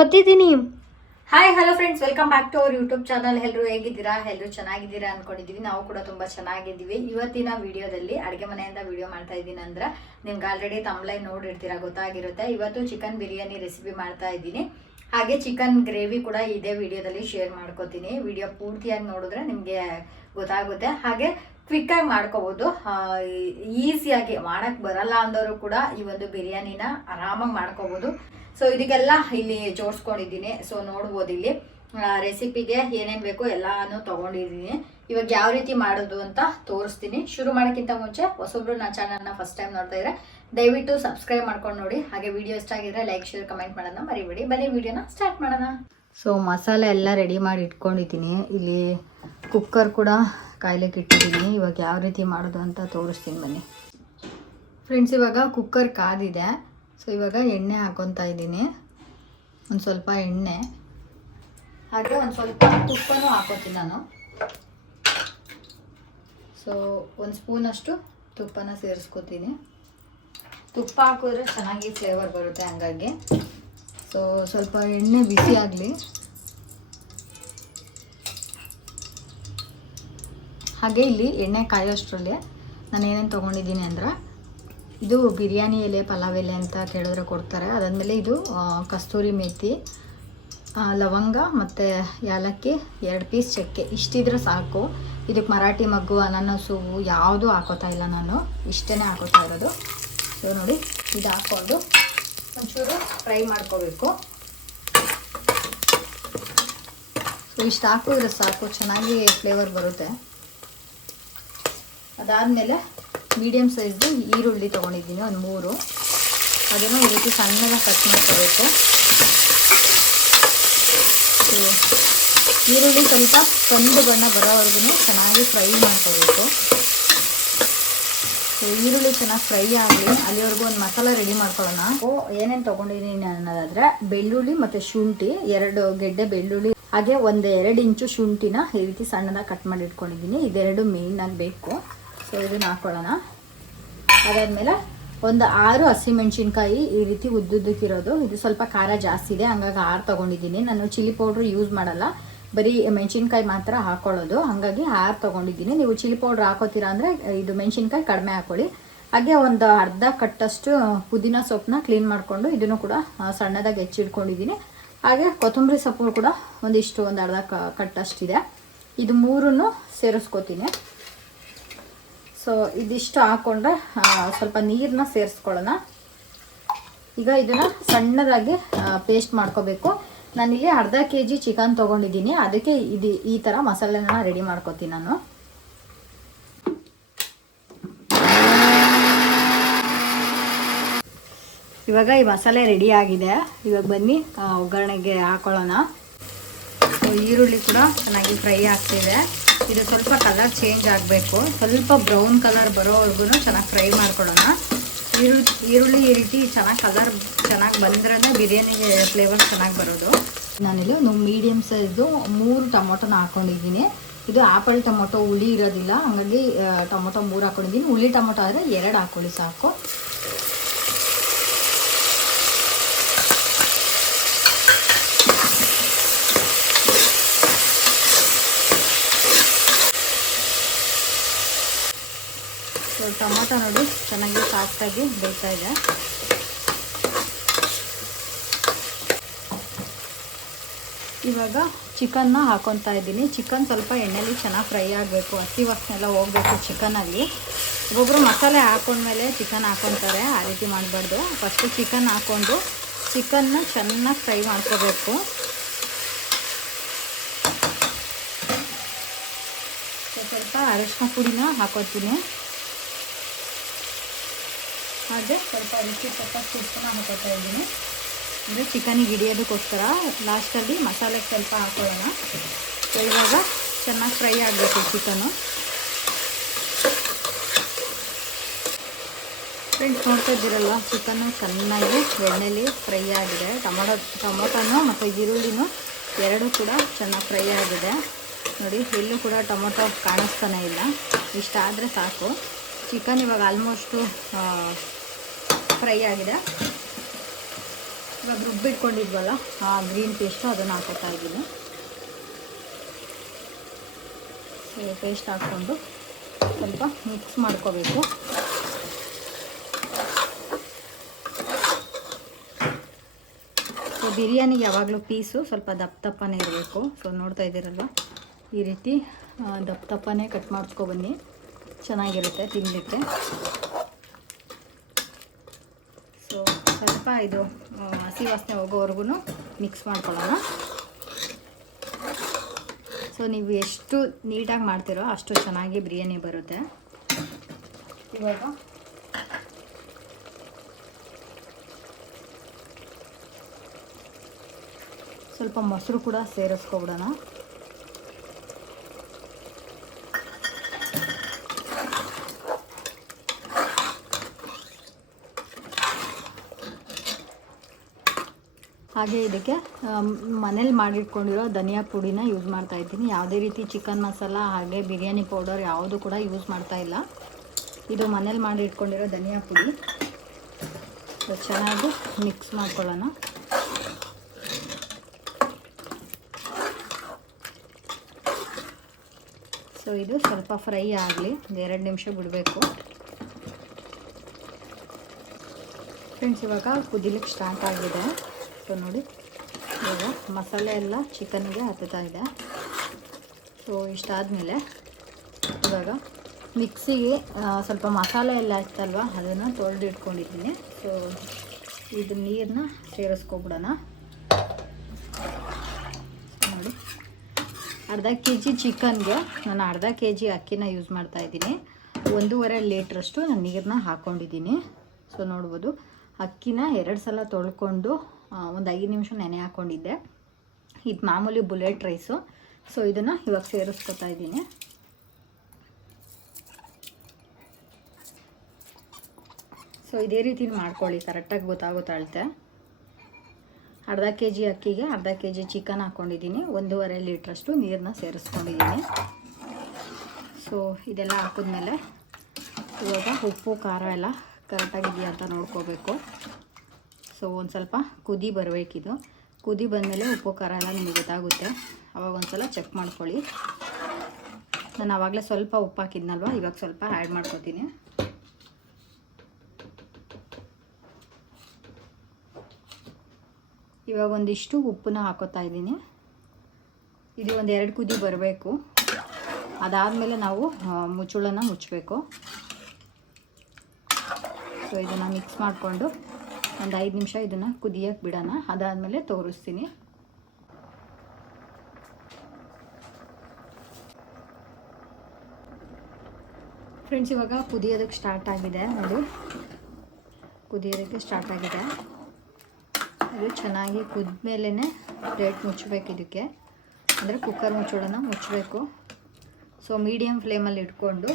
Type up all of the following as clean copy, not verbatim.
ಓದ್ತಿದ್ದೀನಿ. Hi hello friends, welcome back to our YouTube channel. ಎಲ್ಲರೂ ಹೇಗಿದ್ದೀರಾ? ಎಲ್ಲರೂ ಚೆನ್ನಾಗಿದ್ದೀರಾ ಅನ್ಕೊಂಡಿದ್ದೀವಿ. ನಾವು ಕೂಡ ತುಂಬ ಚೆನ್ನಾಗಿದ್ದೀವಿ. ಇವತ್ತಿನ ವಿಡಿಯೋದಲ್ಲಿ ಅಡುಗೆ ಮನೆಯಿಂದ ವಿಡಿಯೋ ಮಾಡ್ತಾ ಇದ್ದೀನಿ ಅಂದ್ರೆ ನಿಮ್ಗೆ ಆಲ್ರೆಡಿ ತಮ್ಲೈನ್ ನೋಡಿರ್ತೀರಾ, ಗೊತ್ತಾಗಿರುತ್ತೆ. ಇವತ್ತು ಚಿಕನ್ ಬಿರಿಯಾನಿ ರೆಸಿಪಿ ಮಾಡ್ತಾ ಇದ್ದೀನಿ. ಹಾಗೆ ಚಿಕನ್ ಗ್ರೇವಿ ಕೂಡ ಇದೇ ವಿಡಿಯೋದಲ್ಲಿ ಶೇರ್ ಮಾಡ್ಕೋತೀನಿ. ವಿಡಿಯೋ ಪೂರ್ತಿಯಾಗಿ ನೋಡಿದ್ರೆ ನಿಮಗೆ ಗೊತ್ತಾಗುತ್ತೆ. ಹಾಗೆ ಕ್ವಿಕ್ಕಾಗಿ ಮಾಡ್ಕೋಬೋದು. ಈಸಿಯಾಗಿ ಮಾಡೋಕ್ಕೆ ಬರಲ್ಲ ಅಂದವರು ಕೂಡ ಈ ಒಂದು ಬಿರಿಯಾನಿನ ಆರಾಮಾಗಿ ಮಾಡ್ಕೋಬೋದು. ಸೊ ಇದಕ್ಕೆಲ್ಲ ಇಲ್ಲಿ ಜೋಡಿಸ್ಕೊಂಡಿದ್ದೀನಿ. ಸೊ ನೋಡ್ಬೋದು ಇಲ್ಲಿ ರೆಸಿಪಿಗೆ ಏನೇನು ಬೇಕೋ ಎಲ್ಲಾನು ತೊಗೊಂಡಿದ್ದೀನಿ. ಇವಾಗ ಯಾವ ರೀತಿ ಮಾಡೋದು ಅಂತ ತೋರಿಸ್ತೀನಿ. ಶುರು ಮಾಡೋಕ್ಕಿಂತ ಮುಂಚೆ ಹೊಸೊಬ್ರು ನನ್ನ ಚಾನಲ್ನ ಫಸ್ಟ್ ಟೈಮ್ ನೋಡ್ತಾ ಇದ್ರೆ ದಯವಿಟ್ಟು ಸಬ್ಸ್ಕ್ರೈಬ್ ಮಾಡ್ಕೊಂಡು ನೋಡಿ. ಹಾಗೆ ವಿಡಿಯೋ ಇಷ್ಟ ಆಗಿದ್ರೆ ಲೈಕ್ ಶೇರ್ ಕಮೆಂಟ್ ಮಾಡೋಣ ಮರಿಬೇಡಿ. ಬನ್ನಿ ವಿಡಿಯೋನ ಸ್ಟಾರ್ಟ್ ಮಾಡೋಣ. ಸೊ ಮಸಾಲೆ ಎಲ್ಲ ರೆಡಿ ಮಾಡಿ ಇಟ್ಕೊಂಡಿದ್ದೀನಿ. ಇಲ್ಲಿ ಕುಕ್ಕರ್ ಕೂಡ ಕಾಯ್ಲಿಕ್ಕೆ ಇಟ್ಟಿದ್ದೀನಿ. ಇವಾಗ ಯಾವ ರೀತಿ ಮಾಡೋದು ಅಂತ ತೋರಿಸ್ತೀನಿ ಬನ್ನಿ ಫ್ರೆಂಡ್ಸ್. ಇವಾಗ ಕುಕ್ಕರ್ ಕಾದಿದೆ. ಸೊ ಇವಾಗ ಎಣ್ಣೆ ಹಾಕೊತಾ ಇದ್ದೀನಿ. ಒಂದು ಸ್ವಲ್ಪ ಎಣ್ಣೆ ಹಾಗೆ ಒಂದು ಸ್ವಲ್ಪ ತುಪ್ಪನೂ ಹಾಕೋತೀನಿ ನಾನು. ಸೊ ಒಂದು ಸ್ಪೂನಷ್ಟು ತುಪ್ಪನ ಸೇರಿಸ್ಕೊತೀನಿ. ತುಪ್ಪ ಹಾಕಿದ್ರೆ ಚೆನ್ನಾಗಿ ಫ್ಲೇವರ್ ಬರುತ್ತೆ, ಹಂಗಾಗಿ. ಸೊ ಸ್ವಲ್ಪ ಎಣ್ಣೆ ಬಿಸಿ ಆಗಲಿ. ಹಾಗೆ ಇಲ್ಲಿ ಎಣ್ಣೆ ಕಾಯೋಷ್ಟರಲ್ಲಿ ನಾನು ಏನೇನು ತೊಗೊಂಡಿದ್ದೀನಿ ಅಂದ್ರೆ, ಇದು ಬಿರಿಯಾನಿ ಎಲೆ, ಪಲಾವ್ ಎಲೆ ಅಂತ ಕೇಳಿದ್ರೆ ಕೊಡ್ತಾರೆ. ಅದಾದಮೇಲೆ ಇದು ಕಸ್ತೂರಿ ಮೇಥಿ, ಲವಂಗ ಮತ್ತು ಏಲಕ್ಕಿ, 2 ಪೀಸ್ ಚಕ್ಕೆ. ಇಷ್ಟಿದ್ರೆ ಸಾಕು. ಇದಕ್ಕೆ ಮರಾಠಿ ಮಗ್ಗು, ಅನಾನಸು ಯಾವುದೂ ಹಾಕೋತಾ ಇಲ್ಲ ನಾನು, ಇಷ್ಟೇ ಹಾಕೋತಾ ಇರೋದು. ಸೊ ನೋಡಿ, ಇದು ಹಾಕ್ಕೊಂಡು ಒಂಚೂರು ಫ್ರೈ ಮಾಡ್ಕೋಬೇಕು. ಸೊ ಇಷ್ಟು ಹಾಕಿದ್ರೆ ಸಾಕು, ಚೆನ್ನಾಗಿ ಫ್ಲೇವರ್ ಬರುತ್ತೆ. ಅದಾದಮೇಲೆ ಮೀಡಿಯಮ್ ಸೈಜ್ದು ಈರುಳ್ಳಿ ತೊಗೊಂಡಿದ್ದೀನಿ, ಒಂದು 3. ಅದನ್ನು ಈ ರೀತಿ ಸಣ್ಣದಾಗಿ ಕಟ್ ಮಾಡ್ಕೋಬೇಕು. ಈರುಳ್ಳಿ ಸ್ವಲ್ಪ ಕಂದು ಬಣ್ಣ ಬರೋವರೆಗೂ ಚೆನ್ನಾಗಿ ಫ್ರೈ ಮಾಡ್ಕೋಬೇಕು. ಸೊ ಈರುಳ್ಳಿ ಚೆನ್ನಾಗಿ ಫ್ರೈ ಆಗಲಿ, ಅಲ್ಲಿವರೆಗೂ ಒಂದು ಮಸಾಲ ರೆಡಿ ಮಾಡ್ಕೊಳ್ಳೋಣ. ಏನೇನು ತೊಗೊಂಡಿದ್ದೀನಿ ಅನ್ನೋದಾದರೆ, ಬೆಳ್ಳುಳ್ಳಿ ಮತ್ತು ಶುಂಠಿ, 2 ಗೆಡ್ಡೆ ಬೆಳ್ಳುಳ್ಳಿ, ಹಾಗೆ 1-2 ಇಂಚು ಶುಂಠಿನ ಈ ರೀತಿ ಸಣ್ಣದಾಗಿ ಕಟ್ ಮಾಡಿ ಇಟ್ಕೊಂಡಿದ್ದೀನಿ. ಇದೆರಡು ಮೇಯ್ನಾಗಿ ಬೇಕು. ಸೊ ಇದನ್ನು ಹಾಕ್ಕೊಳ್ಳೋಣ. ಅದಾದಮೇಲೆ ಒಂದು 6 ಹಸಿಮೆಣ್ಸಿನ್ಕಾಯಿ ಈ ರೀತಿ ಉದ್ದುದ್ದಕ್ಕಿರೋದು. ಇದು ಸ್ವಲ್ಪ ಖಾರ ಜಾಸ್ತಿ ಇದೆ, ಹಂಗಾಗಿ 6 ತೊಗೊಂಡಿದ್ದೀನಿ. ನಾನು ಚಿಲ್ಲಿ ಪೌಡ್ರ್ ಯೂಸ್ ಮಾಡಲ್ಲ, ಬರೀ ಮೆಣಸಿನ್ಕಾಯಿ ಮಾತ್ರ ಹಾಕ್ಕೊಳ್ಳೋದು. ಹಾಗಾಗಿ 6 ತೊಗೊಂಡಿದ್ದೀನಿ. ನೀವು ಚಿಲ್ಲಿ ಪೌಡ್ರ್ ಹಾಕೋತೀರಾ ಅಂದರೆ ಇದು ಮೆಣಸಿನ್ಕಾಯಿ ಕಡಿಮೆ ಹಾಕ್ಕೊಳ್ಳಿ. ಹಾಗೆ ಒಂದು ಅರ್ಧ ಕಟ್ಟಷ್ಟು ಪುದೀನ ಸೊಪ್ಪನ್ನ ಕ್ಲೀನ್ ಮಾಡಿಕೊಂಡು ಇದನ್ನು ಕೂಡ ಸಣ್ಣದಾಗಿ ಹೆಚ್ಚಿಟ್ಕೊಂಡಿದ್ದೀನಿ. ಹಾಗೆ ಕೊತ್ತಂಬರಿ ಸೊಪ್ಪು ಕೂಡ ಒಂದಿಷ್ಟು, ಒಂದು ಅರ್ಧ ಕಟ್ಟಷ್ಟಿದೆ. ಇದು 3 ಸೇರಿಸ್ಕೋತೀನಿ. ಸೊ ಇದಿಷ್ಟು ಹಾಕ್ಕೊಂಡ್ರೆ ಸ್ವಲ್ಪ ನೀರನ್ನ ಸೇರಿಸ್ಕೊಳ್ಳೋಣ. ಈಗ ಇದನ್ನು ಸಣ್ಣದಾಗಿ ಪೇಸ್ಟ್ ಮಾಡ್ಕೋಬೇಕು. ನಾನಿಲ್ಲಿ ಅರ್ಧ kg ಚಿಕನ್ ತೊಗೊಂಡಿದ್ದೀನಿ, ಅದಕ್ಕೆ ಈ ಥರ ಮಸಾಲೆನ ರೆಡಿ ಮಾಡ್ಕೋತೀನಿ ನಾನು. ಇವಾಗ ಈ ಮಸಾಲೆ ರೆಡಿ ಆಗಿದೆ. ಇವಾಗ ಬನ್ನಿ ಒಗ್ಗರಣೆಗೆ ಹಾಕೊಳ್ಳೋಣ. ಈರುಳ್ಳಿ ಕೂಡ ಚೆನ್ನಾಗಿ ಫ್ರೈ ಆಗ್ತಿದೆ. ಇದು ಸ್ವಲ್ಪ ಕಲರ್ ಚೇಂಜ್ ಆಗಬೇಕು, ಸ್ವಲ್ಪ ಬ್ರೌನ್ ಕಲರ್ ಬರೋವರೆಗೂ ಚೆನ್ನಾಗಿ ಫ್ರೈ ಮಾಡ್ಕೊಳ್ಳೋಣ. ಈರುಳ್ಳಿ ಈ ರೀತಿ ಚೆನ್ನಾಗಿ ಬಂದ್ರೆ ಬಿರಿಯಾನಿಗೆ ಫ್ಲೇವರ್ ಚೆನ್ನಾಗಿ ಬರೋದು. ನಾನಿಲ್ಲಿ ಒಂದು ಮೀಡಿಯಮ್ ಸೈಜು 3 ಟೊಮೊಟೊನ ಹಾಕ್ಕೊಂಡಿದ್ದೀನಿ. ಇದು ಆ್ಯಪಲ್ ಟೊಮೊಟೊ, ಹುಳಿ ಇರೋದಿಲ್ಲ, ಹಾಗಾಗಿ ಟೊಮೊಟೊ 3 ಹಾಕ್ಕೊಂಡಿದ್ದೀನಿ. ಹುಳಿ ಟೊಮೊಟೊ ಆದರೆ 2 ಹಾಕ್ಕೊಳ್ಳಿ ಸಾಕು. ಟೊಮೊಟೊ ನೋಡಿ ಚೆನ್ನಾಗಿ ಸಾಫ್ಟಾಗಿ ಬೇಯ್ತಾ ಇದೆ. ಇವಾಗ ಚಿಕನ್ನ ಹಾಕೊತಾ ಇದ್ದೀನಿ. ಚಿಕನ್ ಸ್ವಲ್ಪ ಎಣ್ಣೆಲಿ ಚೆನ್ನಾಗಿ ಫ್ರೈ ಆಗಬೇಕು, ಹಸಿ ವಾಸನೆ ಎಲ್ಲ ಹೋಗಬೇಕು ಚಿಕನಲ್ಲಿ. ಒಬ್ಬೊಬ್ಬರು ಮಸಾಲೆ ಹಾಕೊಂಡ್ಮೇಲೆ ಚಿಕನ್ ಹಾಕೊತಾರೆ, ಆ ರೀತಿ ಮಾಡಬಾರ್ದು. ಫಸ್ಟು ಚಿಕನ್ ಹಾಕ್ಕೊಂಡು ಚಿಕನ್ನ ಚೆನ್ನಾಗಿ ಫ್ರೈ ಮಾಡ್ಕೋಬೇಕು. ಸ್ವಲ್ಪ ಅರಿಶಿನ ಪುಡಿನ ಹಾಕೋತೀನಿ. ಹಾಗೆ ಸ್ವಲ್ಪ ರುಚಿ ತಕ್ಕಷ್ಟು ಉಪ್ಪನ್ನ ಹಾಕೋತಾ ಇದ್ದೀನಿ, ಅಂದರೆ ಚಿಕನಿಗೆ ಹಿಡಿಯೋದಕ್ಕೋಸ್ಕರ. ಲಾಸ್ಟಲ್ಲಿ ಮಸಾಲೆಗೆ ಸ್ವಲ್ಪ ಹಾಕೊಳ್ಳೋಣ. ಸೊ ಇವಾಗ ಚೆನ್ನಾಗಿ ಫ್ರೈ ಆಗಬೇಕು ಚಿಕನು. ಫ್ರೆಂಡ್ಸ್ ನೋಡ್ತಾ ಇದ್ದೀರಲ್ಲ, ಚಿಕನ್ನು ಚೆನ್ನಾಗಿ ಎಣ್ಣೆಲಿ ಫ್ರೈ ಆಗಿದೆ. ಟೊಮೊಟೊನು ಮತ್ತು ಈರುಳ್ಳಿನೂ 2 ಕೂಡ ಚೆನ್ನಾಗಿ ಫ್ರೈ ಆಗಿದೆ. ನೋಡಿ, ಎಲ್ಲೂ ಕೂಡ ಟೊಮೊಟೊ ಕಾಣಿಸ್ತಾನೆ ಇಲ್ಲ. ಇಷ್ಟಾದರೆ ಸಾಕು. ಚಿಕನ್ ಇವಾಗ ಆಲ್ಮೋಸ್ಟು ಫ್ರೈ ಆಗಿದೆ. ಇವಾಗ ರುಬ್ಬಿಟ್ಕೊಂಡಿದ್ವಲ್ಲ ಆ ಗ್ರೀನ್ ಪೇಸ್ಟು ಅದನ್ನು ಹಾಕೋತಾ ಇದ್ದೀನಿ. ಸೊ ಪೇಸ್ಟ್ ಹಾಕ್ಕೊಂಡು ಸ್ವಲ್ಪ ಮಿಕ್ಸ್ ಮಾಡ್ಕೋಬೇಕು. ಸೊ ಬಿರಿಯಾನಿಗೆ ಯಾವಾಗಲೂ ಪೀಸು ಸ್ವಲ್ಪ ದಪ್ಪನೇ ಇರಬೇಕು. ಸೊ ನೋಡ್ತಾ ಇದ್ದೀರಲ್ವ, ಈ ರೀತಿ ದಪ್ಪನೇ ಕಟ್ ಮಾಡಿಸ್ಕೊಬನ್ನಿ, ಚೆನ್ನಾಗಿರುತ್ತೆ ತಿನ್ನಲಿಕ್ಕೆ. ಸೊ ಸ್ವಲ್ಪ ಇದು ಹಸಿ ವಾಸನೆ ಹೋಗೋವರೆಗೂ ಮಿಕ್ಸ್ ಮಾಡ್ಕೊಳ್ಳೋಣ. ಸೊ ನೀವು ಎಷ್ಟು ನೀಟಾಗಿ ಮಾಡ್ತೀರೋ ಅಷ್ಟು ಚೆನ್ನಾಗಿ ಬಿರಿಯಾನಿ ಬರುತ್ತೆ. ಇವಾಗ ಸ್ವಲ್ಪ ಮೊಸರು ಕೂಡ ಸೇರಿಸ್ಕೊಬಿಡೋಣ. ಹಾಗೆ ಇದಕ್ಕೆ ಮನೇಲಿ ಮಾಡಿಟ್ಕೊಂಡಿರೋ ಧನಿಯಾ ಪುಡಿನ ಯೂಸ್ ಮಾಡ್ತಾ ಇದ್ದೀನಿ. ಯಾವುದೇ ರೀತಿ ಚಿಕನ್ ಮಸಾಲ ಹಾಗೆ ಬಿರಿಯಾನಿ ಪೌಡರ್ ಯಾವುದು ಕೂಡ ಯೂಸ್ ಮಾಡ್ತಾ ಇಲ್ಲ. ಇದು ಮನೇಲಿ ಮಾಡಿಟ್ಕೊಂಡಿರೋ ಧನಿಯಾ ಪುಡಿ. ಚೆನ್ನಾಗಿ ಮಿಕ್ಸ್ ಮಾಡ್ಕೊಳ್ಳೋಣ. ಸೊ ಇದು ಸ್ವಲ್ಪ ಫ್ರೈ ಆಗಲಿ, 2 ನಿಮಿಷ ಬಿಡಬೇಕು. ಫ್ರೆಂಡ್ಸ್, ಇವಾಗ ಕುದಿಲಿಕ್ಕೆ ಸ್ಟಾರ್ಟ್ ಆಗಿದೆ. ಸೊ ನೋಡಿ, ಇವಾಗ ಮಸಾಲೆ ಎಲ್ಲ ಚಿಕನ್ಗೆ ಹತ್ತುತ್ತಾ ಇದೆ. ಸೊ ಇಷ್ಟಾದಮೇಲೆ ಇವಾಗ ಮಿಕ್ಸಿಗೆ ಸ್ವಲ್ಪ ಮಸಾಲೆ ಎಲ್ಲ ಇತ್ತಲ್ವ ಅದನ್ನು ತೊಳೆದು ಇಟ್ಕೊಂಡಿದ್ದೀನಿ. ಸೊ ಇದು ನೀರನ್ನ ಸೇರಿಸ್ಕೊಬಿಡೋಣ. ನೋಡಿ, ಅರ್ಧ kg ಚಿಕನ್ಗೆ ನಾನು ಅರ್ಧ kg ಅಕ್ಕಿನ ಯೂಸ್ ಮಾಡ್ತಾಯಿದ್ದೀನಿ. 1.5 ಲೀಟ್ರಷ್ಟು ನಾನು ನೀರನ್ನ ಹಾಕ್ಕೊಂಡಿದ್ದೀನಿ. ಸೊ ನೋಡ್ಬೋದು, ಅಕ್ಕಿನ 2 ಸಲ ತೊಳ್ಕೊಂಡು ಒಂದು 5 ನಿಮಿಷ ನೆನೆ ಹಾಕ್ಕೊಂಡಿದ್ದೆ. ಇದು ಮಾಮೂಲಿ ಬುಲೆಟ್ ರೈಸು. ಸೊ ಇದನ್ನು ಇವಾಗ ಸೇರಿಸ್ಕೊತಾ ಇದ್ದೀನಿ. ಸೊ ಇದೇ ರೀತಿ ಮಾಡ್ಕೊಳ್ಳಿ, ಕರೆಕ್ಟಾಗಿ ಗೊತ್ತಾಗುತ್ತೆ ಅಳತೆ. ಅರ್ಧ kg ಅಕ್ಕಿಗೆ ಅರ್ಧ kg ಚಿಕನ್ ಹಾಕ್ಕೊಂಡಿದ್ದೀನಿ. 1.5 ಲೀಟ್ರಷ್ಟು ನೀರನ್ನ ಸೇರಿಸ್ಕೊಂಡಿದ್ದೀನಿ. ಸೊ ಇದೆಲ್ಲ ಹಾಕಿದ್ಮೇಲೆ ಇವಾಗ ಉಪ್ಪು ಖಾರ ಎಲ್ಲ ಕರೆಕ್ಟಾಗಿದೆಯಾ ಅಂತ ನೋಡ್ಕೋಬೇಕು. ಸೊ ಒಂದು ಸ್ವಲ್ಪ ಕುದಿ ಬರಬೇಕಿದು. ಕುದಿ ಬಂದಮೇಲೆ ಉಪ್ಪು ಖಾರ ಎಲ್ಲ ನಿಮಗೆ ಗೊತ್ತಾಗುತ್ತೆ. ಆವಾಗ ಒಂದು ಸಲ ಚೆಕ್ ಮಾಡ್ಕೊಳ್ಳಿ. ನಾನು ಆವಾಗಲೇ ಸ್ವಲ್ಪ ಉಪ್ಪು ಹಾಕಿದ್ನಲ್ವ, ಇವಾಗ ಸ್ವಲ್ಪ ಆ್ಯಡ್ ಮಾಡ್ಕೊತೀನಿ. ಇವಾಗ ಒಂದಿಷ್ಟು ಉಪ್ಪನ್ನ ಹಾಕೋತಾ ಇದ್ದೀನಿ. ಇದು 2 ಕುದಿ ಬರಬೇಕು. ಅದಾದಮೇಲೆ ನಾವು ಮುಚ್ಚಳನ ಮುಚ್ಚಬೇಕು. ಸೊ ಇದನ್ನು ಮಿಕ್ಸ್ ಮಾಡಿಕೊಂಡು ಒಂದು 5 ನಿಮಿಷ ಇದನ್ನು ಕುದಿಯೋಕ್ಕೆ ಬಿಡೋಣ. ಅದಾದಮೇಲೆ ತೋರಿಸ್ತೀನಿ. ಫ್ರೆಂಡ್ಸ್, ಇವಾಗ ಕುದಿಯೋದಕ್ಕೆ ಸ್ಟಾರ್ಟ್ ಆಗಿದೆ. ನೋಡಿ, ಕುದಿಯೋದಕ್ಕೆ ಸ್ಟಾರ್ಟ್ ಆಗಿದೆ. ಇದು ಚೆನ್ನಾಗಿ ಕುದ್ಮೇಲೆ ಪ್ಲೇಟ್ ಮುಚ್ಚಬೇಕು. ಇದಕ್ಕೆ ಅಂದರೆ ಕುಕ್ಕರ್ ಮುಚ್ಚಳನ ಮುಚ್ಚಬೇಕು. ಸೊ ಮೀಡಿಯಮ್ ಫ್ಲೇಮಲ್ಲಿ ಇಟ್ಕೊಂಡು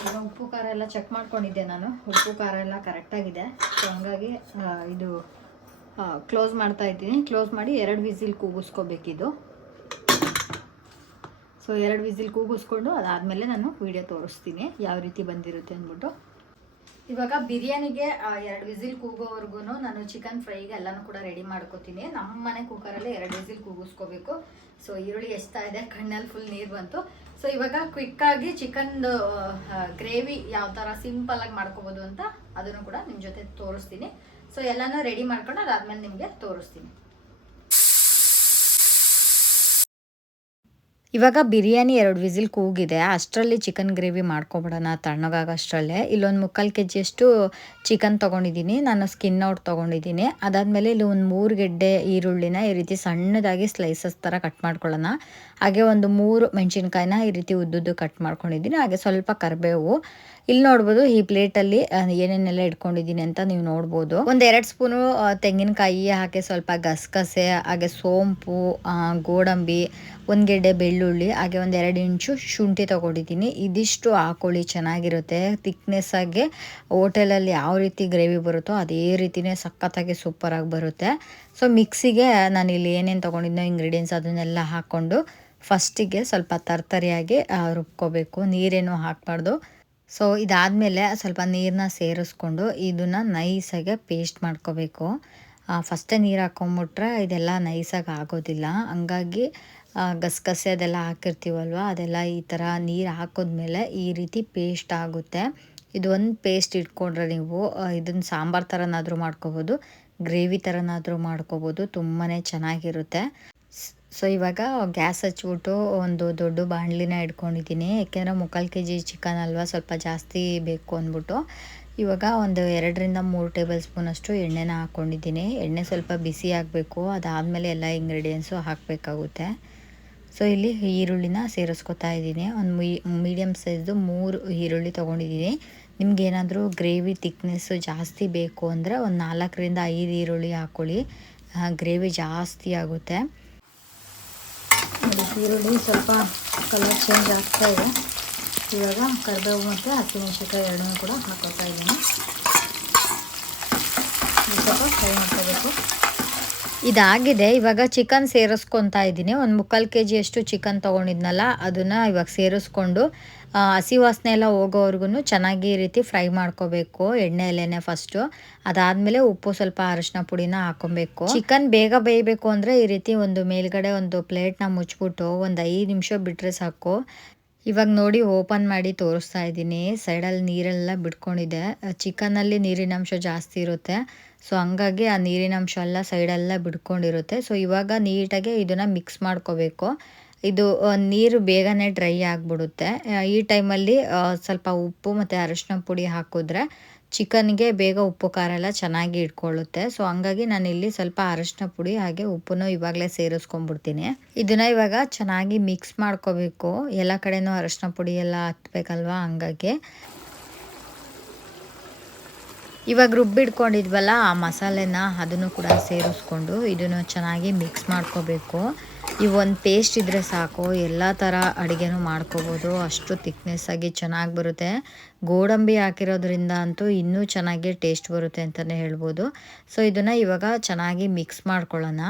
ಈಗ ಉಪ್ಪು ಖಾರ ಎಲ್ಲ ಚೆಕ್ ಮಾಡ್ಕೊಂಡಿದ್ದೆ ನಾನು. ಉಪ್ಪು ಖಾರ ಎಲ್ಲ ಕರೆಕ್ಟಾಗಿದೆ. ಸೊ ಹಂಗಾಗಿ ಇದು ಕ್ಲೋಸ್ ಮಾಡ್ತಾ ಇದ್ದೀನಿ. ಕ್ಲೋಸ್ ಮಾಡಿ 2 ವಿಸಿಲ್ ಕೂಗಿಸ್ಕೋಬೇಕಿದು. ಸೊ 2 ವಿಸಿಲ್ ಕೂಗಿಸ್ಕೊಂಡು ಅದಾದಮೇಲೆ ನಾನು ವಿಡಿಯೋ ತೋರಿಸ್ತೀನಿ ಯಾವ ರೀತಿ ಬಂದಿರುತ್ತೆ ಅಂದ್ಬಿಟ್ಟು. ಇವಾಗ ಬಿರಿಯಾನಿಗೆ 2 ವಿಸಿಲ್ ಕೂಗೋವರೆಗೂ ನಾನು ಚಿಕನ್ ಫ್ರೈಗೆ ಎಲ್ಲನೂ ಕೂಡ ರೆಡಿ ಮಾಡ್ಕೋತೀನಿ. ನಮ್ಮ ಮನೆ ಕುಕ್ಕರಲ್ಲಿ 2 ವಿಸಿಲ್ ಕೂಗಿಸ್ಕೋಬೇಕು. ಸೊ ಈರುಳ್ಳಿ ಎಸ್ತಾ ಇದೆ, ಕಣ್ಣಲ್ಲಿ ಫುಲ್ ನೀರು ಬಂತು. ಸೊ ಇವಾಗ ಕ್ವಿಕ್ಕಾಗಿ ಚಿಕನ್ದು ಗ್ರೇವಿ ಯಾವ ಥರ ಸಿಂಪಲಾಗಿ ಮಾಡ್ಕೋಬೋದು ಅಂತ ಅದನ್ನು ಕೂಡ ನಿಮ್ಮ ಜೊತೆ ತೋರಿಸ್ತೀನಿ. ಸೊ ಎಲ್ಲನೂ ರೆಡಿ ಮಾಡ್ಕೊಂಡು ಅದಾದಮೇಲೆ ನಿಮಗೆ ತೋರಿಸ್ತೀನಿ. ಇವಾಗ ಬಿರಿಯಾನಿ 2 ವಿಸಿಲ್ ಕೂಗಿದೆ. ಅಷ್ಟರಲ್ಲಿ ಚಿಕನ್ ಗ್ರೇವಿ ಮಾಡ್ಕೊಬಿಡೋಣ ತಣ್ಣಗಾಗೋಷ್ಟರಲ್ಲೇ. ಇಲ್ಲೊಂದು 3/4 kg ಅಷ್ಟು ಚಿಕನ್ ತೊಗೊಂಡಿದ್ದೀನಿ. ನಾನು ಸ್ಕಿನ್ ಔಟ್ ತೊಗೊಂಡಿದ್ದೀನಿ. ಅದಾದಮೇಲೆ ಇಲ್ಲಿ ಒಂದು 3 ಗೆಡ್ಡೆ ಈರುಳ್ಳಿನ ಈ ರೀತಿ ಸಣ್ಣದಾಗಿ ಸ್ಲೈಸಸ್ ಥರ ಕಟ್ ಮಾಡ್ಕೊಳ್ಳೋಣ. ಹಾಗೆ ಒಂದು 3 ಮೆಣಸಿನ್ಕಾಯಿನ ಈ ರೀತಿ ಉದ್ದುದ್ದು ಕಟ್ ಮಾಡ್ಕೊಂಡಿದ್ದೀನಿ. ಹಾಗೆ ಸ್ವಲ್ಪ ಕರಿಬೇವು. ಇಲ್ಲಿ ನೋಡ್ಬೋದು, ಈ ಪ್ಲೇಟಲ್ಲಿ ಏನೇನೆಲ್ಲ ಇಟ್ಕೊಂಡಿದ್ದೀನಿ ಅಂತ ನೀವು ನೋಡ್ಬೋದು. ಒಂದು 2 ಸ್ಪೂನು ತೆಂಗಿನಕಾಯಿ, ಹಾಗೆ ಸ್ವಲ್ಪ ಗಸಗಸೆ, ಹಾಗೆ ಸೋಂಪು, ಗೋಡಂಬಿ, 1 ಗೆಡ್ಡೆ ಬೆಳ್ಳುಳ್ಳಿ, ಹಾಗೆ ಒಂದು 2 ಇಂಚು ಶುಂಠಿ ತೊಗೊಂಡಿದ್ದೀನಿ. ಇದಿಷ್ಟು ಹಾಕೊಳ್ಳಿ, ಚೆನ್ನಾಗಿರುತ್ತೆ. ಥಿಕ್ನೆಸ್ ಆಗಿ ಹೋಟೆಲಲ್ಲಿ ಯಾವ ರೀತಿ ಗ್ರೇವಿ ಬರುತ್ತೋ ಅದೇ ರೀತಿಯೇ ಸಖತ್ತಾಗಿ ಸೂಪರಾಗಿ ಬರುತ್ತೆ. ಸೊ ಮಿಕ್ಸಿಗೆ ನಾನು ಇಲ್ಲಿ ಏನೇನು ತೊಗೊಂಡಿದ್ನೋ ಇಂಗ್ರೀಡಿಯೆಂಟ್ಸ್ ಅದನ್ನೆಲ್ಲ ಹಾಕ್ಕೊಂಡು ಫಸ್ಟಿಗೆ ಸ್ವಲ್ಪ ತರ್ತರಿಯಾಗಿ ರುಬ್ಕೋಬೇಕು. ನೀರೇನು ಹಾಕಬಾರ್ದು. ಸೊ ಇದಾದಮೇಲೆ ಸ್ವಲ್ಪ ನೀರನ್ನ ಸೇರಿಸ್ಕೊಂಡು ಇದನ್ನು ನೈಸಾಗೆ ಪೇಸ್ಟ್ ಮಾಡ್ಕೋಬೇಕು. ಫಸ್ಟೇ ನೀರು ಹಾಕ್ಕೊಂಬಿಟ್ರೆ ಇದೆಲ್ಲ ನೈಸಾಗಿ ಆಗೋದಿಲ್ಲ. ಹಂಗಾಗಿ ಗಸಗಸೆ ಅದೆಲ್ಲ ಹಾಕಿರ್ತೀವಲ್ವ, ಅದೆಲ್ಲ ಈ ಥರ ನೀರು ಹಾಕಿದ್ಮೇಲೆ ಈ ರೀತಿ ಪೇಸ್ಟ್ ಆಗುತ್ತೆ. ಇದು ಒಂದು ಪೇಸ್ಟ್ ಇಟ್ಕೊಂಡ್ರೆ ನೀವು ಇದನ್ನು ಸಾಂಬಾರು ಥರನಾದರೂ ಮಾಡ್ಕೋಬೋದು, ಗ್ರೇವಿ ಥರನಾದರೂ ಮಾಡ್ಕೋಬೋದು, ತುಂಬಾ ಚೆನ್ನಾಗಿರುತ್ತೆ. ಸೊ ಇವಾಗ ಗ್ಯಾಸ್ ಹಚ್ಬಿಟ್ಟು ಒಂದು ದೊಡ್ಡ ಬಾಣಲಿನ ಇಟ್ಕೊಂಡಿದ್ದೀನಿ. ಯಾಕೆಂದರೆ 3/4 kg ಚಿಕನ್ ಅಲ್ವಾ, ಸ್ವಲ್ಪ ಜಾಸ್ತಿ ಬೇಕು ಅಂದ್ಬಿಟ್ಟು. ಇವಾಗ ಒಂದು 2ರಿಂದ 3 ಟೇಬಲ್ ಸ್ಪೂನಷ್ಟು ಎಣ್ಣೆನ ಹಾಕ್ಕೊಂಡಿದ್ದೀನಿ. ಎಣ್ಣೆ ಸ್ವಲ್ಪ ಬಿಸಿ ಆಗಬೇಕು, ಅದಾದಮೇಲೆ ಎಲ್ಲ ಇಂಗ್ರೀಡಿಯೆಂಟ್ಸು ಹಾಕಬೇಕಾಗುತ್ತೆ. ಸೊ ಇಲ್ಲಿ ಈರುಳ್ಳಿನ ಸೇರಿಸ್ಕೊತಾ ಇದ್ದೀನಿ. ಒಂದು ಮೀಡಿಯಮ್ ಸೈಜ್ದು 3 ಈರುಳ್ಳಿ ತೊಗೊಂಡಿದ್ದೀನಿ. ನಿಮ್ಗೇನಾದರೂ ಗ್ರೇವಿ ತಿಕ್ನೆಸ್ಸು ಜಾಸ್ತಿ ಬೇಕು ಅಂದರೆ ಒಂದು 4ರಿಂದ 5 ಈರುಳ್ಳಿ ಹಾಕ್ಕೊಳ್ಳಿ, ಗ್ರೇವಿ ಜಾಸ್ತಿ ಆಗುತ್ತೆ. ಈರುಳ್ಳಿ ಸ್ವಲ್ಪ ಕಲರ್ ಚೇಂಜ್ ಆಗ್ತಾ ಇದೆ. ಇವಾಗ ಕರಿಬೇವು ಮತ್ತು ಹಸಿಮೆಣಸಿನ್ಕಾಯಿ ಎರಡನ್ನೂ ಕೂಡ ಹಾಕೋತಾ ಇದ್ದೀನಿ. ಸ್ವಲ್ಪ ಫ್ರೈ ಮಾಡ್ಕೋಬೇಕು. ಇದಾಗಿದೆ. ಇವಾಗ ಚಿಕನ್ ಸೇರಿಸ್ಕೊತಾ ಇದ್ದೀನಿ. ಒಂದು 3/4 kg ಅಷ್ಟು ಚಿಕನ್ ತೊಗೊಂಡಿದ್ನಲ್ಲ, ಅದನ್ನು ಇವಾಗ ಸೇರಿಸ್ಕೊಂಡು ಹಸಿ ವಾಸನೆ ಎಲ್ಲ ಹೋಗೋವರೆಗೂ ಚೆನ್ನಾಗಿ ಈ ರೀತಿ ಫ್ರೈ ಮಾಡ್ಕೋಬೇಕು ಎಣ್ಣೆಯಲ್ಲೇ ಫಸ್ಟು. ಅದಾದಮೇಲೆ ಉಪ್ಪು, ಸ್ವಲ್ಪ ಅರಿಶಿನ ಪುಡಿನ ಹಾಕ್ಕೊಬೇಕು. ಚಿಕನ್ ಬೇಗ ಬೇಯಬೇಕು ಅಂದರೆ ಈ ರೀತಿ ಒಂದು ಮೇಲ್ಗಡೆ ಒಂದು ಪ್ಲೇಟ್ನ ಮುಚ್ಚಿಬಿಟ್ಟು ಒಂದು 5 ನಿಮಿಷ ಬಿಟ್ಟರೆ ಸಾಕು. ಇವಾಗ ನೋಡಿ ಓಪನ್ ಮಾಡಿ ತೋರಿಸ್ತಾ ಇದ್ದೀನಿ. ಸೈಡಲ್ಲಿ ನೀರೆಲ್ಲ ಬಿಟ್ಕೊಂಡಿದೆ. ಚಿಕನಲ್ಲಿ ನೀರಿನಂಶ ಜಾಸ್ತಿ ಇರುತ್ತೆ, ಸೊ ಹಂಗಾಗಿ ಆ ನೀರಿನಂಶ ಎಲ್ಲ ಸೈಡೆಲ್ಲ ಬಿಟ್ಕೊಂಡಿರುತ್ತೆ. ಸೊ ಇವಾಗ ನೀಟಾಗಿ ಇದನ್ನು ಮಿಕ್ಸ್ ಮಾಡ್ಕೋಬೇಕು. ಇದು ನೀರು ಬೇಗನೆ ಡ್ರೈ ಆಗಿಬಿಡುತ್ತೆ. ಈ ಟೈಮಲ್ಲಿ ಸ್ವಲ್ಪ ಉಪ್ಪು ಮತ್ತು ಅರಿಶಿನ ಪುಡಿ ಹಾಕಿದ್ರೆ ಚಿಕನ್ಗೆ ಬೇಗ ಉಪ್ಪು ಖಾರ ಎಲ್ಲ ಚೆನ್ನಾಗಿ ಇಟ್ಕೊಳ್ಳುತ್ತೆ. ಸೊ ಹಂಗಾಗಿ ನಾನಿಲ್ಲಿ ಸ್ವಲ್ಪ ಅರಿಶಿನ ಪುಡಿ ಹಾಗೆ ಉಪ್ಪನ್ನು ಇವಾಗಲೇ ಸೇರಿಸ್ಕೊಂಡ್ಬಿಡ್ತೀನಿ. ಇದನ್ನು ಇವಾಗ ಚೆನ್ನಾಗಿ ಮಿಕ್ಸ್ ಮಾಡ್ಕೋಬೇಕು. ಎಲ್ಲ ಕಡೆನೂ ಅರಿಶಿನ ಪುಡಿ ಎಲ್ಲ ಹತ್ಬೇಕಲ್ವ, ಹಂಗಾಗಿ ಇವಾಗ ರುಬ್ಬಿಡ್ಕೊಂಡಿದ್ವಲ್ಲ ಆ ಮಸಾಲೆನ ಅದನ್ನು ಕೂಡ ಸೇರಿಸ್ಕೊಂಡು ಇದನ್ನು ಚೆನ್ನಾಗಿ ಮಿಕ್ಸ್ ಮಾಡ್ಕೋಬೇಕು. ಈ ಒಂದು ಪೇಸ್ಟ್ ಇದ್ದರೆ ಸಾಕು, ಎಲ್ಲ ಥರ ಅಡುಗೆನೂ ಮಾಡ್ಕೋಬೋದು. ಅಷ್ಟು ತಿಕ್ನೆಸ್ಸಾಗಿ ಚೆನ್ನಾಗಿ ಬರುತ್ತೆ. ಗೋಡಂಬಿ ಹಾಕಿರೋದ್ರಿಂದ ಅಂತೂ ಇನ್ನೂ ಚೆನ್ನಾಗಿ ಟೇಸ್ಟ್ ಬರುತ್ತೆ ಅಂತಲೇ ಹೇಳ್ಬೋದು. ಸೊ ಇದನ್ನು ಇವಾಗ ಚೆನ್ನಾಗಿ ಮಿಕ್ಸ್ ಮಾಡ್ಕೊಳ್ಳೋಣ.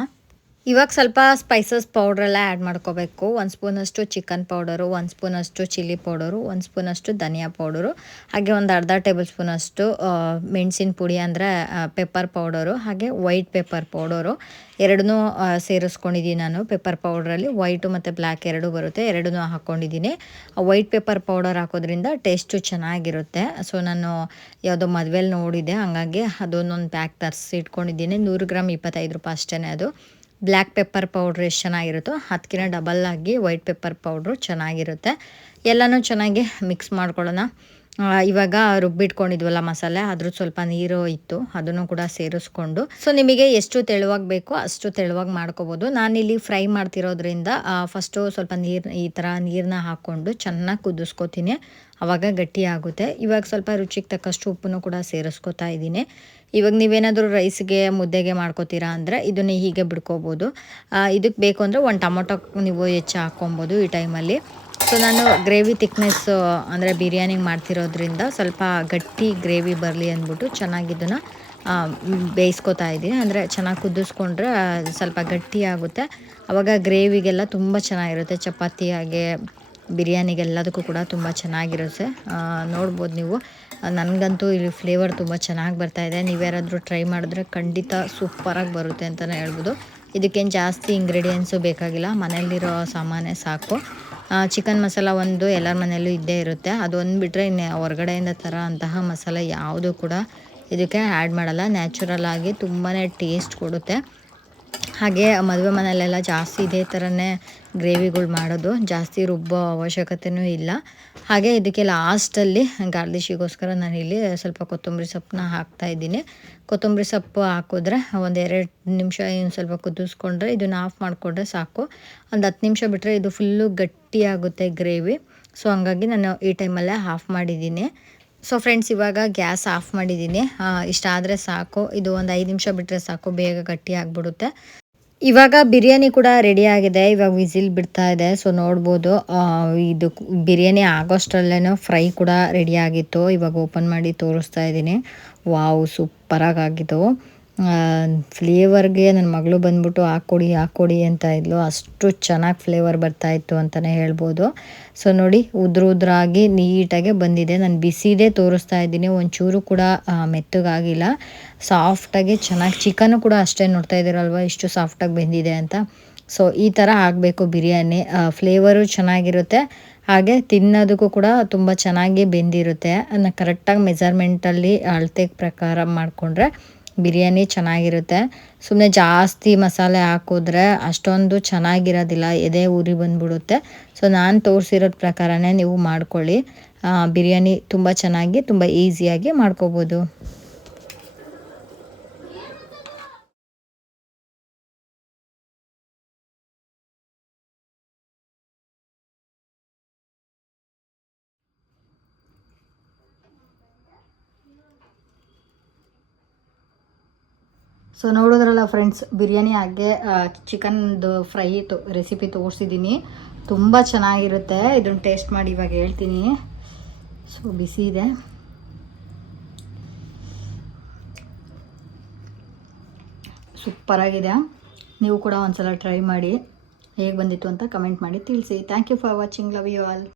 ಇವಾಗ ಸ್ವಲ್ಪ ಸ್ಪೈಸಸ್ ಪೌಡ್ರೆಲ್ಲ ಆ್ಯಡ್ ಮಾಡ್ಕೋಬೇಕು. 1 ಸ್ಪೂನಷ್ಟು ಚಿಕನ್ ಪೌಡರು, 1 ಸ್ಪೂನಷ್ಟು ಚಿಲ್ಲಿ ಪೌಡರು, 1 ಸ್ಪೂನಷ್ಟು ಧನಿಯಾ ಪೌಡರು, ಹಾಗೆ ಒಂದು ಅರ್ಧ ಟೇಬಲ್ ಸ್ಪೂನಷ್ಟು ಮೆಣಸಿನ ಪುಡಿ ಅಂದರೆ ಪೆಪ್ಪರ್ ಪೌಡರು, ಹಾಗೆ ವೈಟ್ ಪೆಪ್ಪರ್ ಪೌಡರು ಎರಡನ್ನೂ ಸೇರಿಸ್ಕೊಂಡಿದ್ದೀನಿ ನಾನು. ಪೆಪ್ಪರ್ ಪೌಡ್ರಲ್ಲಿ ವೈಟು ಮತ್ತು ಬ್ಲ್ಯಾಕ್ ಎರಡೂ ಬರುತ್ತೆ, ಎರಡನ್ನೂ ಹಾಕ್ಕೊಂಡಿದ್ದೀನಿ. ವೈಟ್ ಪೆಪ್ಪರ್ ಪೌಡರ್ ಹಾಕೋದ್ರಿಂದ ಟೇಸ್ಟು ಚೆನ್ನಾಗಿರುತ್ತೆ. ಸೊ ನಾನು ಯಾವುದೋ ಮದುವೆಲಿ ನೋಡಿದೆ, ಹಂಗಾಗಿ ಅದನ್ನೊಂದು ಪ್ಯಾಕ್ ತರಿಸಿ ಇಟ್ಕೊಂಡಿದ್ದೀನಿ. 100 ಗ್ರಾಮ್ 25 ರೂಪಾಯಿ ಅಷ್ಟೇ. ಅದು ಬ್ಲ್ಯಾಕ್ ಪೆಪ್ಪರ್ ಪೌಡ್ರ್ ಎಷ್ಟು ಚೆನ್ನಾಗಿರುತ್ತೋ ಅದಕ್ಕಿಂತ ಡಬಲ್ ಆಗಿ ವೈಟ್ ಪೆಪ್ಪರ್ ಪೌಡ್ರು ಚೆನ್ನಾಗಿರುತ್ತೆ. ಎಲ್ಲನೂ ಚೆನ್ನಾಗಿ ಮಿಕ್ಸ್ ಮಾಡ್ಕೊಳ್ಳೋಣ. ಇವಾಗ ರುಬ್ಬಿಟ್ಕೊಂಡಿದ್ವಲ್ಲ ಮಸಾಲೆ, ಅದ್ರ ಸ್ವಲ್ಪ ನೀರು ಇತ್ತು, ಅದನ್ನು ಕೂಡ ಸೇರಿಸ್ಕೊಂಡು, ಸೊ ನಿಮಗೆ ಎಷ್ಟು ತೆಳುವಾಗಿ ಬೇಕೋ ಅಷ್ಟು ತೆಳುವಾಗಿ ಮಾಡ್ಕೋಬೋದು. ನಾನಿಲ್ಲಿ ಫ್ರೈ ಮಾಡ್ತಿರೋದ್ರಿಂದ ಫಸ್ಟು ಸ್ವಲ್ಪ ಈ ಥರ ನೀರನ್ನ ಹಾಕ್ಕೊಂಡು ಚೆನ್ನಾಗಿ ಕುದಿಸ್ಕೊತೀನಿ, ಆವಾಗ ಗಟ್ಟಿ ಆಗುತ್ತೆ. ಇವಾಗ ಸ್ವಲ್ಪ ರುಚಿಗೆ ತಕ್ಕಷ್ಟು ಉಪ್ಪನ್ನು ಕೂಡ ಸೇರಿಸ್ಕೊತಾ ಇದ್ದೀನಿ. ಇವಾಗ ನೀವೇನಾದರೂ ರೈಸ್ಗೆ ಮುದ್ದೆಗೆ ಮಾಡ್ಕೋತೀರಾ ಅಂದರೆ ಇದನ್ನು ಹೀಗೆ ಬಿಡ್ಕೋಬೋದು. ಇದಕ್ಕೆ ಬೇಕು ಅಂದರೆ ಒಂದು ಟೊಮೊಟೊ ನೀವು ಹೆಚ್ಚು ಹಾಕ್ಕೊಬೋದು ಈ ಟೈಮಲ್ಲಿ. ಸೊ ನಾನು ಗ್ರೇವಿ ತಿಕ್ನೆಸ್ಸು ಅಂದರೆ ಬಿರಿಯಾನಿಗೆ ಮಾಡ್ತಿರೋದ್ರಿಂದ ಸ್ವಲ್ಪ ಗಟ್ಟಿ ಗ್ರೇವಿ ಬರಲಿ ಅಂದ್ಬಿಟ್ಟು ಚೆನ್ನಾಗಿದ್ದನ್ನು ಬೇಯಿಸ್ಕೊತಾ ಇದ್ದೀನಿ. ಅಂದರೆ ಚೆನ್ನಾಗಿ ಕುದಿಸ್ಕೊಂಡ್ರೆ ಸ್ವಲ್ಪ ಗಟ್ಟಿ ಆಗುತ್ತೆ, ಆವಾಗ ಗ್ರೇವಿಗೆಲ್ಲ ತುಂಬ ಚೆನ್ನಾಗಿರುತ್ತೆ. ಚಪಾತಿ ಹಾಗೆ ಬಿರಿಯಾನಿಗೆಲ್ಲದಕ್ಕೂ ಕೂಡ ತುಂಬ ಚೆನ್ನಾಗಿರುತ್ತೆ. ನೋಡ್ಬೋದು ನೀವು, ನನಗಂತೂ ಇಲ್ಲಿ ಫ್ಲೇವರ್ ತುಂಬ ಚೆನ್ನಾಗಿ ಬರ್ತಾಯಿದೆ. ನೀವ್ಯಾರಾದರೂ ಟ್ರೈ ಮಾಡಿದ್ರೆ ಖಂಡಿತ ಸೂಪರಾಗಿ ಬರುತ್ತೆ ಅಂತಲೇ ಹೇಳ್ಬೋದು. ಇದಕ್ಕೇನು ಜಾಸ್ತಿ ಇಂಗ್ರೀಡಿಯೆಂಟ್ಸು ಬೇಕಾಗಿಲ್ಲ, ಮನೆಯಲ್ಲಿರೋ ಸಾಮಾನೇ ಸಾಕು. ಚಿಕನ್ ಮಸಾಲ ಒಂದು ಎಲ್ಲರ ಮನೆಯಲ್ಲೂ ಇದ್ದೇ ಇರುತ್ತೆ, ಅದೊಂದು ಬಿಟ್ಟರೆ ಇನ್ನು ಹೊರಗಡೆಯಿಂದ ಅಂತಹ ಮಸಾಲೆ ಯಾವುದೂ ಕೂಡ ಇದಕ್ಕೆ ಆ್ಯಡ್ ಮಾಡಲ್ಲ. ನ್ಯಾಚುರಲ್ ಆಗಿ ತುಂಬಾ ಟೇಸ್ಟ್ ಕೊಡುತ್ತೆ. ಹಾಗೆ ಮದುವೆ ಮನೆಯಲ್ಲೆಲ್ಲ ಜಾಸ್ತಿ ಇದೇ ಥರನೇ ಗ್ರೇವಿಗಳು ಮಾಡೋದು, ಜಾಸ್ತಿ ರುಬ್ಬೋ ಅವಶ್ಯಕತೆಯೂ ಇಲ್ಲ. ಹಾಗೆ ಇದಕ್ಕೆ ಲಾಸ್ಟಲ್ಲಿ ಗಾರ್ಲಿಶಿಗೋಸ್ಕರ ನಾನಿಲ್ಲಿ ಸ್ವಲ್ಪ ಕೊತ್ತಂಬರಿ ಸೊಪ್ಪನ್ನ ಹಾಕ್ತಾಯಿದ್ದೀನಿ. ಕೊತ್ತಂಬರಿ ಸೊಪ್ಪು ಹಾಕಿದ್ರೆ ಒಂದು 2 ನಿಮಿಷ ಇನ್ನು ಸ್ವಲ್ಪ ಕುದಿಸ್ಕೊಂಡ್ರೆ ಇದನ್ನು ಆಫ್ ಮಾಡಿಕೊಂಡ್ರೆ ಸಾಕು. ಒಂದು 10 ನಿಮಿಷ ಬಿಟ್ಟರೆ ಇದು ಫುಲ್ಲು ಗಟ್ಟಿಯಾಗುತ್ತೆ ಗ್ರೇವಿ. ಸೊ ಹಂಗಾಗಿ ನಾನು ಈ ಟೈಮಲ್ಲೇ ಆಫ್ ಮಾಡಿದ್ದೀನಿ. ಸೊ ಫ್ರೆಂಡ್ಸ್, ಇವಾಗ ಗ್ಯಾಸ್ ಆಫ್ ಮಾಡಿದ್ದೀನಿ. ಇಷ್ಟ ಆದರೆ ಸಾಕು, ಇದು ಒಂದು 5 ನಿಮಿಷ ಬಿಟ್ಟರೆ ಸಾಕು, ಬೇಗ ಗಟ್ಟಿ ಆಗಿಬಿಡುತ್ತೆ. ಇವಾಗ ಬಿರಿಯಾನಿ ಕೂಡ ರೆಡಿ ಆಗಿದೆ. ಇವಾಗ ವಿಸಿಲ್ ಬಿಡ್ತಾ ಇದೆ. ಸೊ ನೋಡ್ಬೋದು, ಇದು ಬಿರಿಯಾನಿ ಆಗೋಷ್ಟರಲ್ಲೇ ಫ್ರೈ ಕೂಡ ರೆಡಿ ಆಗಿತ್ತು. ಇವಾಗ ಓಪನ್ ಮಾಡಿ ತೋರಿಸ್ತಾ ಇದ್ದೀನಿ. ವಾವ್, ಸೂಪರಾಗಿ ಆಗಿತ್ತು. ಫ್ಲೇವರ್ಗೆ ನನ್ನ ಮಗಳು ಬಂದ್ಬಿಟ್ಟು ಹಾಕ್ಕೊಡಿ ಅಂತ ಇದ್ಲು. ಅಷ್ಟು ಚೆನ್ನಾಗಿ ಫ್ಲೇವರ್ ಬರ್ತಾಯಿತ್ತು ಅಂತಲೇ ಹೇಳ್ಬೋದು. ಸೊ ನೋಡಿ ಉದ್ರಾಗಿ ನೀಟಾಗೆ ಬಂದಿದೆ. ನಾನು ಬಿಸಿದೇ ತೋರಿಸ್ತಾ ಇದ್ದೀನಿ, ಒಂಚೂರು ಕೂಡ ಮೆತ್ತಗಾಗಿಲ್ಲ, ಸಾಫ್ಟಾಗಿ ಚೆನ್ನಾಗಿ. ಚಿಕನ್ನು ಕೂಡ ಅಷ್ಟೇ, ನೋಡ್ತಾ ಇದ್ದೀರಲ್ವ ಎಷ್ಟು ಸಾಫ್ಟಾಗಿ ಬೆಂದಿದೆ ಅಂತ. ಸೊ ಈ ಥರ ಆಗಬೇಕು ಬಿರಿಯಾನಿ. ಫ್ಲೇವರು ಚೆನ್ನಾಗಿರುತ್ತೆ, ಹಾಗೆ ತಿನ್ನೋದಕ್ಕೂ ಕೂಡ ತುಂಬ ಚೆನ್ನಾಗಿ ಬೆಂದಿರುತ್ತೆ. ಕರೆಕ್ಟಾಗಿ ಮೆಜರ್ಮೆಂಟಲ್ಲಿ ಅಳತೆ ಪ್ರಕಾರ ಮಾಡಿಕೊಂಡ್ರೆ ಬಿರಿಯಾನಿ ಚೆನ್ನಾಗಿರುತ್ತೆ. ಸುಮ್ಮನೆ ಜಾಸ್ತಿ ಮಸಾಲೆ ಹಾಕಿದ್ರೆ ಅಷ್ಟೊಂದು ಚೆನ್ನಾಗಿರೋದಿಲ್ಲ, ಎದೆ ಉರಿ ಬಂದ್ಬಿಡುತ್ತೆ. ಸೊ ನಾನು ತೋರಿಸಿರೋದ ಪ್ರಕಾರನೇ ನೀವು ಮಾಡ್ಕೊಳ್ಳಿ. ಬಿರಿಯಾನಿ ತುಂಬ ಚೆನ್ನಾಗಿ ತುಂಬ ಈಸಿಯಾಗಿ ಮಾಡ್ಕೋಬೋದು. ಸೊ ನೋಡಿದ್ರಲ್ಲ ಫ್ರೆಂಡ್ಸ್, ಬಿರಿಯಾನಿ ಹಾಗೆ ಚಿಕನ್ದು ಫ್ರೈ ರೆಸಿಪಿ ತೋರಿಸಿದ್ದೀನಿ. ತುಂಬ ಚೆನ್ನಾಗಿರುತ್ತೆ. ಇದನ್ನು ಟೇಸ್ಟ್ ಮಾಡಿ ಇವಾಗ ಹೇಳ್ತೀನಿ. ಸೊ ಬಿಸಿ ಇದೆ. ಸೂಪರಾಗಿದೆ. ನೀವು ಕೂಡ ಒಂದ್ಸಲ ಟ್ರೈ ಮಾಡಿ, ಹೇಗೆ ಬಂದಿತ್ತು ಅಂತ ಕಮೆಂಟ್ ಮಾಡಿ ತಿಳಿಸಿ. Thank you for watching. Love you all.